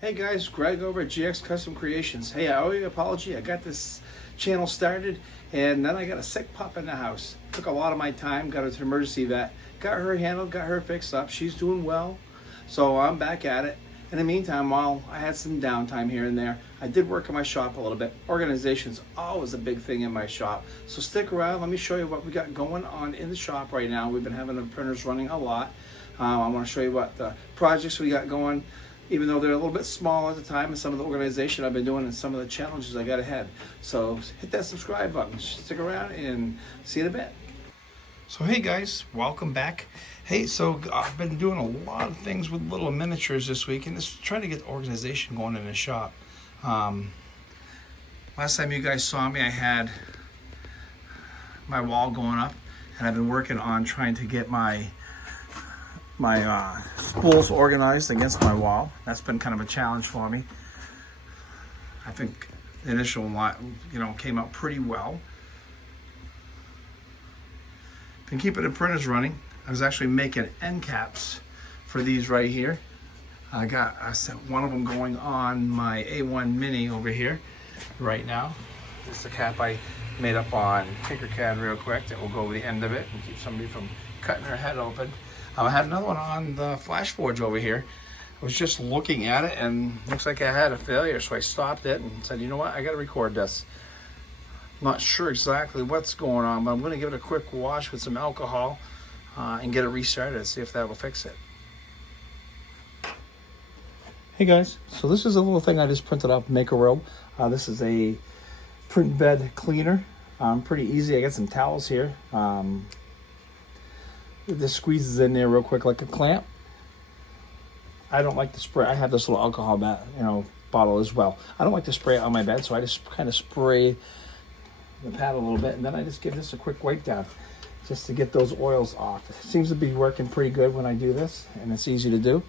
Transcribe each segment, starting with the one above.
Hey guys, Greg over at GX Custom Creations. Hey, I owe you an apology. I got this channel started and then I got a sick pup in the house. Took a lot of my time, got her to the emergency vet, got her handled, got her fixed up. She's doing well, so I'm back at it. In the meantime, while I had some downtime here and there, I did work on my shop a little bit. Organization's always a big thing in my shop. So stick around, let me show you what we got going on in the shop right now. We've been having the printers running a lot. I want to show you what the projects we got going, even though they're a little bit small at the time, and some of the organization I've been doing and some of the challenges I got ahead. So hit that subscribe button, stick around and see you in a bit. So hey guys, welcome back. Hey, so I've been doing a lot of things with little miniatures this week and just trying to get organization going in the shop. Last time you guys saw me, I had my wall going up and I've been working on trying to get my spools organized against my wall. That's been kind of a challenge for me. I think the initial lot, came out pretty well. Been keeping the printers running. I was actually making end caps for these right here. I set one of them going on my A1 Mini over here right now. This is a cap I made up on Tinkercad real quick that will go over the end of it and keep somebody from cutting their head open. I had another one on the Flash Forge over here. I was just looking at it and looks like I had a failure, so I stopped it and said, you know what, I gotta record this. Not sure exactly what's going on, but I'm gonna give it a quick wash with some alcohol and get it restarted and see if that will fix it. Hey guys, so this is a little thing I just printed up, Make a Row. This is a print bed cleaner. Pretty easy. I got some towels here. This squeezes in there real quick like a clamp. I don't like to spray. I have this little alcohol bottle as well. I don't like to spray it on my bed, so I just kind of spray the pad a little bit, and then I just give this a quick wipe down just to get those oils off. It seems to be working pretty good when I do this, and it's easy to do.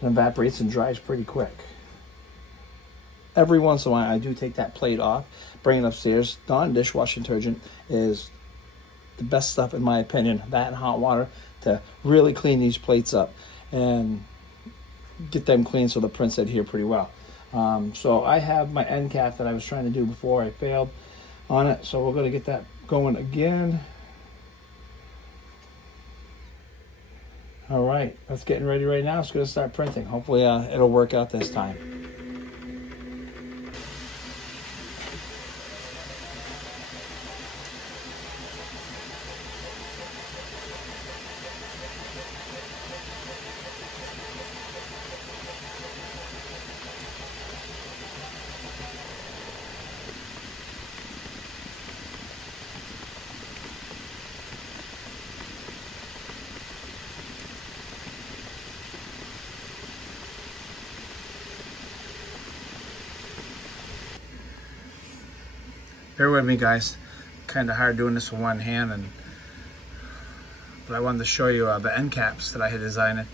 It evaporates and dries pretty quick. Every once in a while, I do take that plate off, bring it upstairs. Dawn dishwashing detergent is the best stuff in my opinion. That and hot water to really clean these plates up and get them clean so the prints adhere pretty well. So I have my end cap that I was trying to do before I failed on it, so we're going to get that going again. All right, that's getting ready right now. It's going to start printing. Hopefully it'll work out this time. Bear with me guys, kind of hard doing this with one hand, but I wanted to show you the end caps that I had designed.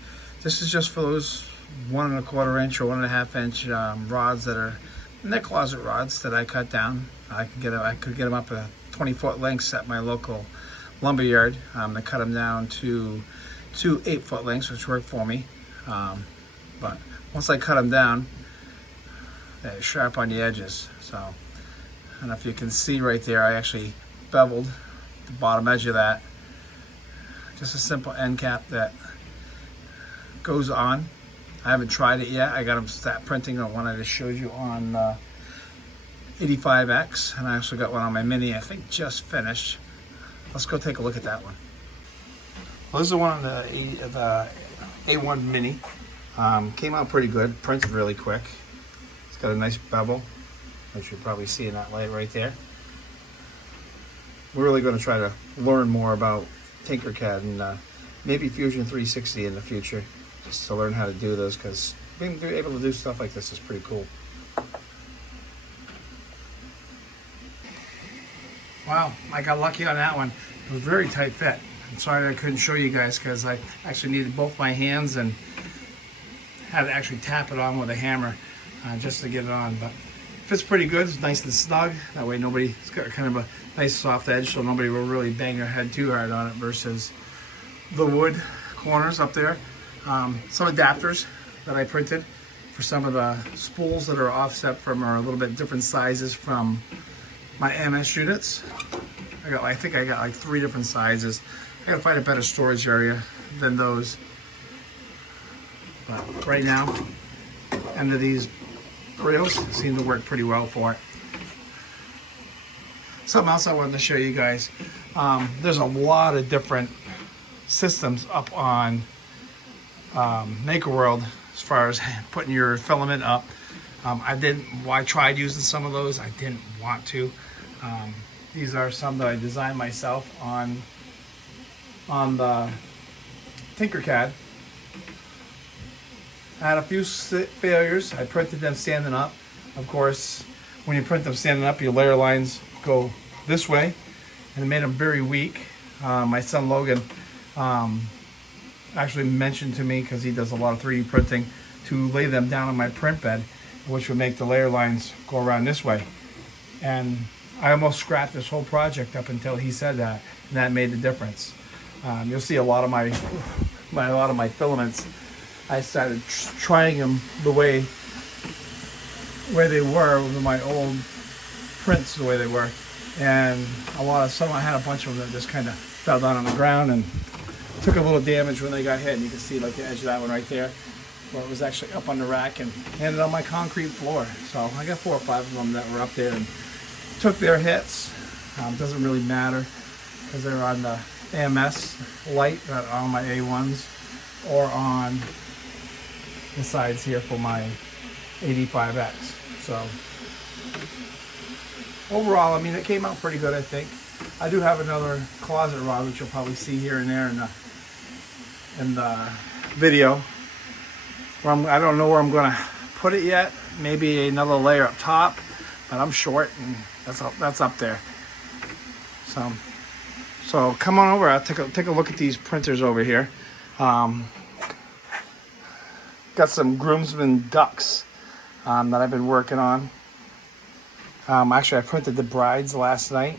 This is just for those 1 1/4 inch or 1 1/2 inch rods that are neck closet rods that I cut down. I could get them up a 20-foot lengths at my local lumber yard. They cut them down to 2 8-foot lengths, which worked for me. But once I cut them down, they're sharp on the edges. So I don't know if you can see right there, I actually beveled the bottom edge of that. Just a simple end cap that goes on. I haven't tried it yet. I got them start printing on one I just showed you on 85X, and I also got one on my Mini, I think just finished. Let's go take a look at that one. Well, this is the one on the A1 Mini. Came out pretty good, printed really quick. It's got a nice bevel, which you'll probably see in that light right there. We're really going to try to learn more about Tinkercad and maybe Fusion 360 in the future, just to learn how to do those, because being able to do stuff like this is pretty cool. Wow, I got lucky on that one. It was a very tight fit. I'm sorry I couldn't show you guys because I actually needed both my hands and had to actually tap it on with a hammer just to get it on. But fits pretty good. It's nice and snug. That way it's got kind of a nice soft edge, so nobody will really bang their head too hard on it versus the wood corners up there. some adapters that I printed for some of the spools that are offset from, or a little bit different sizes from my MS units. I think I got like 3 different sizes. I gotta find a better storage area than those. But right now, end of these rails seem to work pretty well for it. Something else I wanted to show you guys. There's a lot of different systems up on MakerWorld as far as putting your filament up. I tried using some of those. I didn't want to. These are some that I designed myself on the Tinkercad. I had a few failures. I printed them standing up. Of course, when you print them standing up, your layer lines go this way, and it made them very weak. My son Logan actually mentioned to me, because he does a lot of 3D printing, to lay them down on my print bed, which would make the layer lines go around this way. And I almost scrapped this whole project up until he said that, and that made the difference. You'll see a lot of my filaments. I started trying them the way they were with my old prints, the way they were, and I had a bunch of them that just kind of fell down on the ground and took a little damage when they got hit. And you can see like the edge of that one right there, where it was actually up on the rack and landed on my concrete floor. So I got 4 or 5 of them that were up there and took their hits. Doesn't really matter, because they're on the AMS light, not on my A1s, or on the sides here for my 85X. So overall, I mean, it came out pretty good, I think. I do have another closet rod, which you'll probably see here and there in the video. I don't know where I'm going to put it yet. Maybe another layer up top, but I'm short, and that's up there. So come on over. I'll take a look at these printers over here. Got some groomsmen ducks that I've been working on. Actually, I printed the brides last night.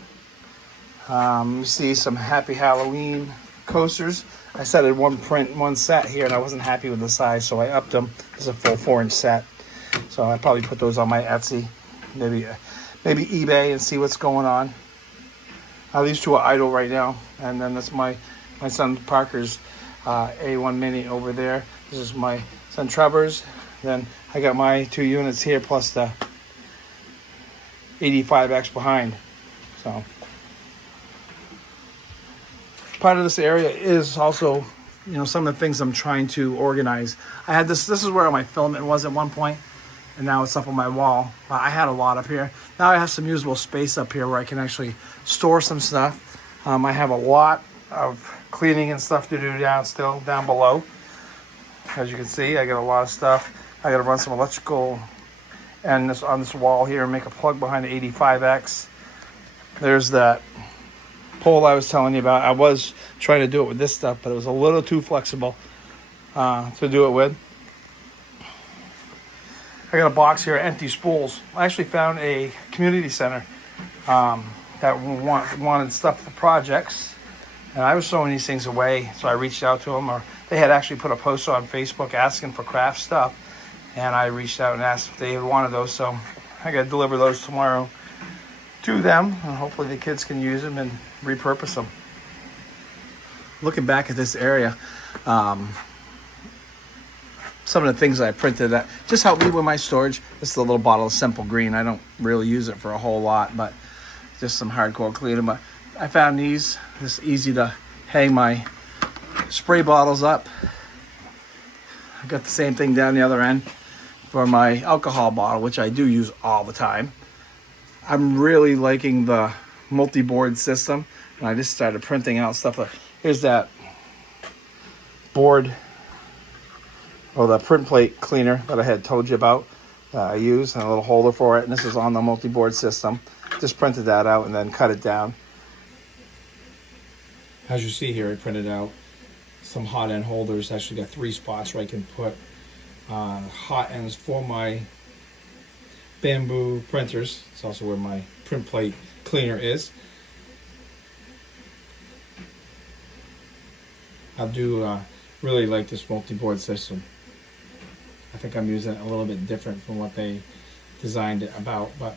You see some Happy Halloween coasters. I said I had one print, one set here, and I wasn't happy with the size, so I upped them. This is a full 4-inch set. So I'll probably put those on my Etsy, maybe eBay, and see what's going on. These 2 are idle right now, and then that's my son Parker's A1 Mini over there. This is my son Trevor's. Then I got my 2 units here plus the 85X behind. So part of this area is also, some of the things I'm trying to organize. I had this is where my filament was at one point, and now it's up on my wall. I had a lot up here. Now I have some usable space up here where I can actually store some stuff. I have a lot of cleaning and stuff to do down below. As you can see, I got a lot of stuff. I got to run some electrical and on this wall here and make a plug behind the 85X. There's that pole I was telling you about. I was trying to do it with this stuff, but it was a little too flexible to do it with. I got a box here of empty spools. I actually found a community center that wanted stuff for projects, and I was throwing these things away, so I reached out to them. Or they had actually put a post on Facebook asking for craft stuff, and I reached out and asked if they wanted those. So I got to deliver those tomorrow to them, and hopefully the kids can use them and repurpose them. Looking back at this area, some of the things I printed that just helped me with my storage. This is a little bottle of Simple Green. I don't really use it for a whole lot, but just some hardcore cleaning. But I found these. It's easy to hang my spray bottles up. I got the same thing down the other end for my alcohol bottle, which I do use all the time. I'm really liking the multi-board system, and I just started printing out stuff. Here's that board, or the print plate cleaner that I had told you about. I use, and a little holder for it, and this is on the multi-board system. Just printed that out and then cut it down. As you see here, I printed out some hot end holders. Actually got 3 spots where I can put hot ends for my bamboo printers. It's also where my print plate cleaner is. I'll do really like this multi-board system. I think I'm using it a little bit different from what they designed it about, but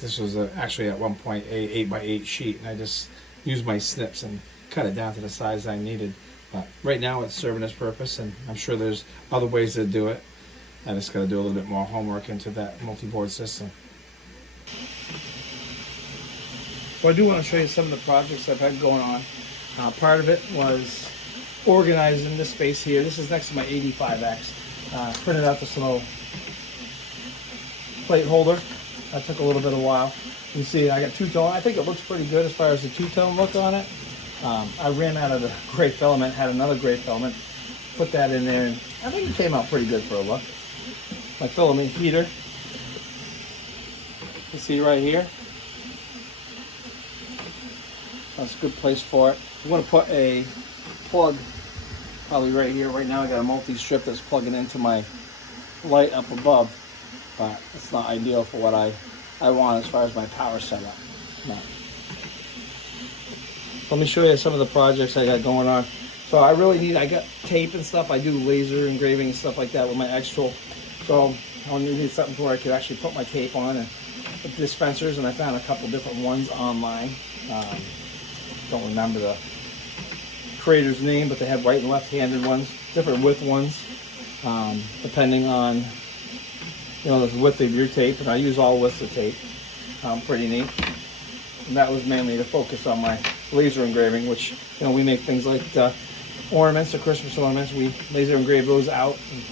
this was actually at one point a 8x8 sheet, and I just used my snips and cut it down to the size I needed. But right now it's serving its purpose, and I'm sure there's other ways to do it. I just got to do a little bit more homework into that multi-board system. So I do want to show you some of the projects I've had going on. Part of it was organizing this space here. This is next to my 85X. Printed out this little plate holder. That took a little bit of a while. You can see I got two-tone. I think it looks pretty good as far as the two-tone look on it. I ran out of the gray filament, had another gray filament, put that in there, and I think it came out pretty good for a look. My filament heater, you see right here. That's a good place for it. I'm going to put a plug probably right here. Right now I got a multi-strip that's plugging into my light up above, but it's not ideal for what I want as far as my power setup. No. Let me show you some of the projects I got going on. So I got tape and stuff. I do laser engraving and stuff like that with my X-Tool. So I need something where I could actually put my tape on and dispensers, and I found a couple different ones online. Don't remember the creator's name, but they have right and left-handed ones, different width ones, depending on the width of your tape, and I use all widths of tape. Pretty neat. And that was mainly to focus on my laser engraving, which we make things like ornaments, the Christmas ornaments. We laser engrave those out and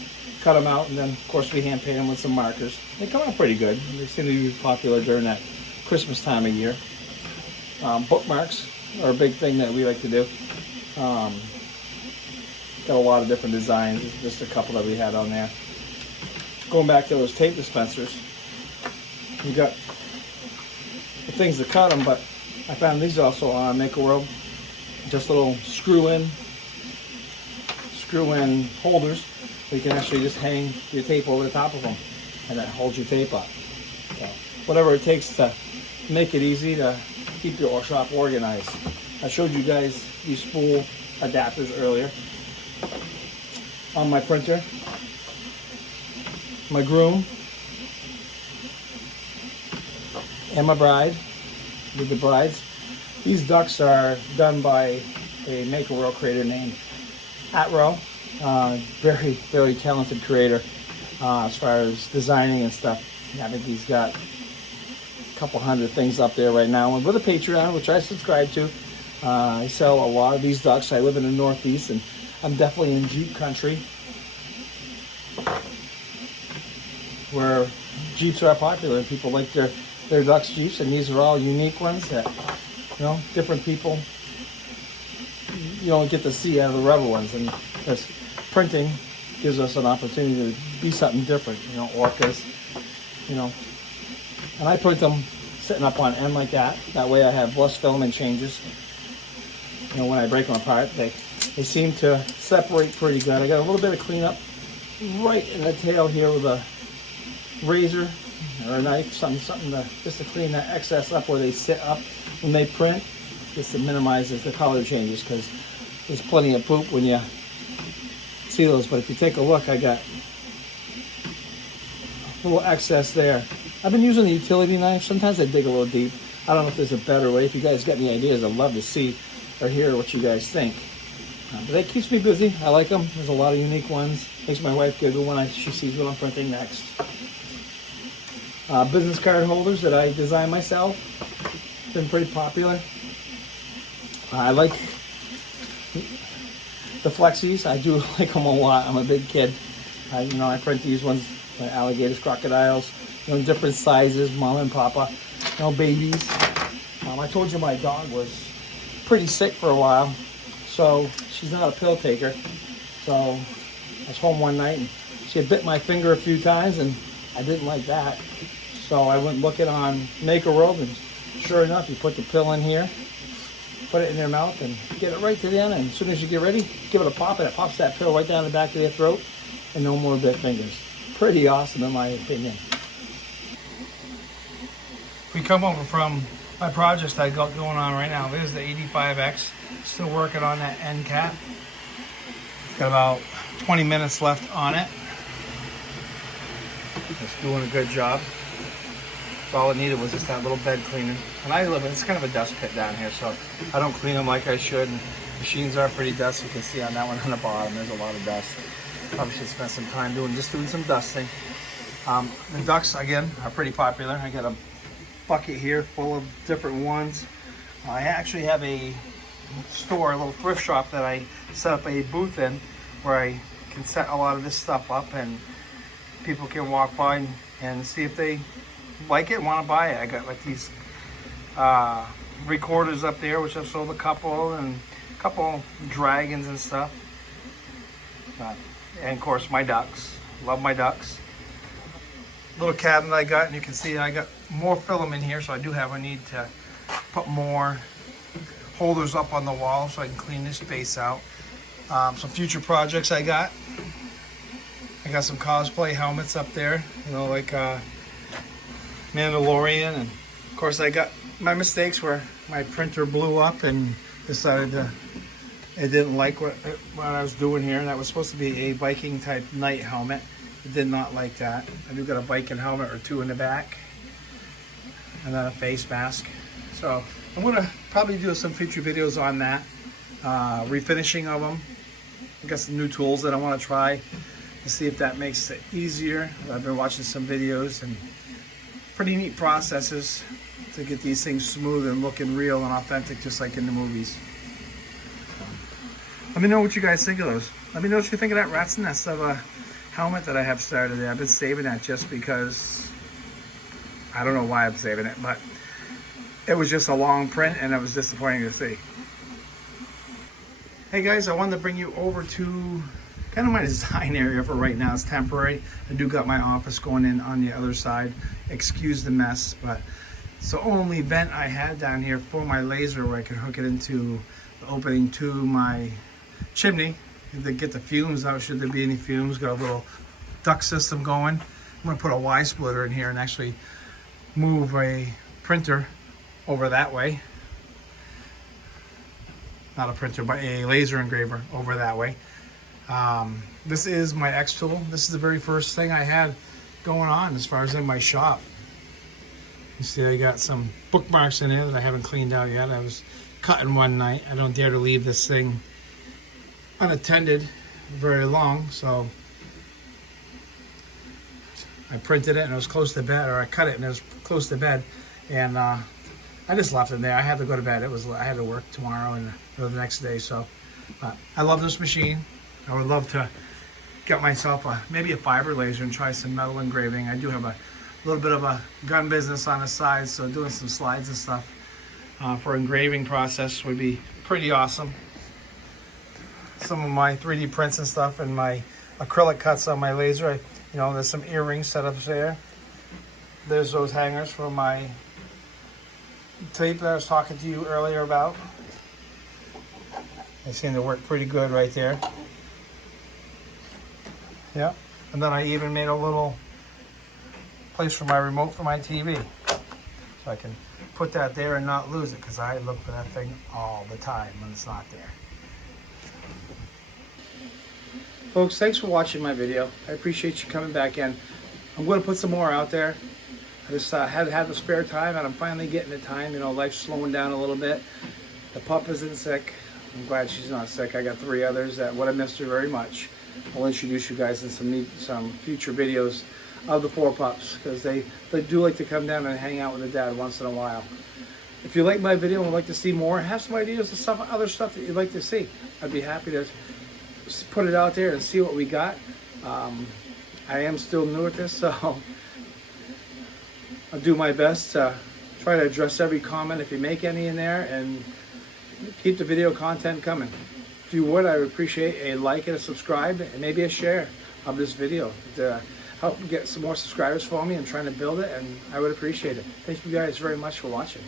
cut them out, and then of course we hand paint them with some markers. They come out pretty good. They seem to be popular during that Christmas time of year. Bookmarks are a big thing that we like to do. Got a lot of different designs, just a couple that we had on there. Going back to those tape dispensers, you got the things to cut them, but I found these also on Make a World. Just little screw-in holders. So you can actually just hang your tape over the top of them, and that holds your tape up. So whatever it takes to make it easy to keep your shop organized. I showed you guys these spool adapters earlier on my printer. My groom and my bride, with the brides. These ducks are done by a Make-A-World creator named Atro. Very, very talented creator as far as designing and stuff. I think he's got a couple hundred things up there right now. And with a Patreon, which I subscribe to, I sell a lot of these ducks. I live in the Northeast, and I'm definitely in Jeep country, where Jeeps are popular and people like their ducks Jeeps, and these are all unique ones that different people get to see out of the rubber ones. And this printing gives us an opportunity to be something different, orcas, and I print them sitting up on end like that. That way I have less filament changes. When I break them apart, they seem to separate pretty good. I got a little bit of cleanup right in the tail here with a razor or a knife, something just to clean that excess up where they sit up when they print, just to minimize the color changes, because there's plenty of poop when you see those. But if you take a look, I got a little excess there. I've been using the utility knife. Sometimes I dig a little deep. I don't know if there's a better way. If you guys got any ideas, I'd love to see or hear what you guys think. But that keeps me busy. I like them. There's a lot of unique ones. Makes my wife giggle when she sees what I'm printing next. Business card holders that I design myself. Been pretty popular. I like the flexies. I do like them a lot. I'm a big kid. I print these ones, like alligators, crocodiles, different sizes, mom and papa, babies. I told you my dog was pretty sick for a while, so she's not a pill taker. So I was home one night and she had bit my finger a few times, and I didn't like that. So I went looking on Make-A-World, and sure enough, you put the pill in here, put it in their mouth, and get it right to the end. And as soon as you get ready, give it a pop, and it pops that pill right down the back of their throat, and no more bit fingers. Pretty awesome in my opinion. We come over from my project I got going on right now. This is the 85X. Still working on that end cap. Got about 20 minutes left on it. It's doing a good job. So all it needed was just that little bed cleaning. And it's kind of a dust pit down here, so I don't clean them like I should. And machines are pretty dusty. You can see on that one on the bottom, there's a lot of dust. Probably should spend some time doing some dusting. The ducks, again, are pretty popular. I got a bucket here full of different ones. I actually have a store, a little thrift shop that I set up a booth in where I can set a lot of this stuff up and people can walk by and see if they like it and want to buy it. I got like these recorders up there, which I've sold a couple, and a couple dragons and stuff. And of course my ducks. Love my ducks. Little cabinet I got, and you can see I got more filament here, so I do have a need to put more holders up on the wall so I can clean this space out. Some future projects I got some cosplay helmets up there, you know, like Mandalorian, and of course I got my mistakes where my printer blew up and decided it didn't like what I was doing here. That was supposed to be a Viking type night helmet. It did not like that. I do got a Viking helmet or two in the back, and then a face mask. So I'm gonna probably do some future videos on that, refinishing of them. I got some new tools that I want to try to see if that makes it easier. I've been watching some videos and pretty neat processes to get these things smooth and looking real and authentic, just like in the movies. Let me know what you guys think of those. Let me know what you think of that rat's nest of a helmet that I have started there. I've been saving that just because I don't know why I'm saving it, but it was just a long print and it was disappointing to see. Hey guys, I wanted to bring you over to kind of my design area for right now. It's temporary. I do got my office going in on the other side. Excuse the mess, but it's the only vent I had down here for my laser where I could hook it into the opening to my chimney to get the fumes out, should there be any fumes. Got a little duct system going. I'm going to put a Y splitter in here and actually move a printer over that way. Not a printer, but a laser engraver over that way. This is my X tool. This is the very first thing I had going on as far as in my shop. You see I got some bookmarks in there that I haven't cleaned out yet. I was cutting one night. I don't dare to leave this thing unattended very long, so I printed it and it was close to bed, or I cut it and it was close to bed, and I just left it there. I had to go to bed. I had to work tomorrow and the next day, so I love this machine. I would love to get myself maybe a fiber laser and try some metal engraving. I do have a little bit of a gun business on the side, so doing some slides and stuff for engraving process would be pretty awesome. Some of my 3D prints and stuff and my acrylic cuts on my laser. There's some earrings set up there. There's those hangers for my tape that I was talking to you earlier about. They seem to work pretty good right there. Yeah, and then I even made a little place for my remote for my TV. So I can put that there and not lose it, because I look for that thing all the time when it's not there. Folks, thanks for watching my video. I appreciate you coming back in. I'm going to put some more out there. I just had the spare time, and I'm finally getting the time. Life's slowing down a little bit. The pup isn't sick. I'm glad she's not sick. I got 3 others that would have missed her very much. I'll introduce you guys in some future videos of the 4 pups, because they do like to come down and hang out with the dad once in a while. If you like my video and would like to see more, have some ideas of other stuff that you'd like to see, I'd be happy to put it out there and see what we got. I am still new at this, so I'll do my best to try to address every comment if you make any in there, and keep the video content coming. If you would, I would appreciate a like and a subscribe and maybe a share of this video to help get some more subscribers for me. I'm trying to build it, and I would appreciate it. Thank you guys very much for watching.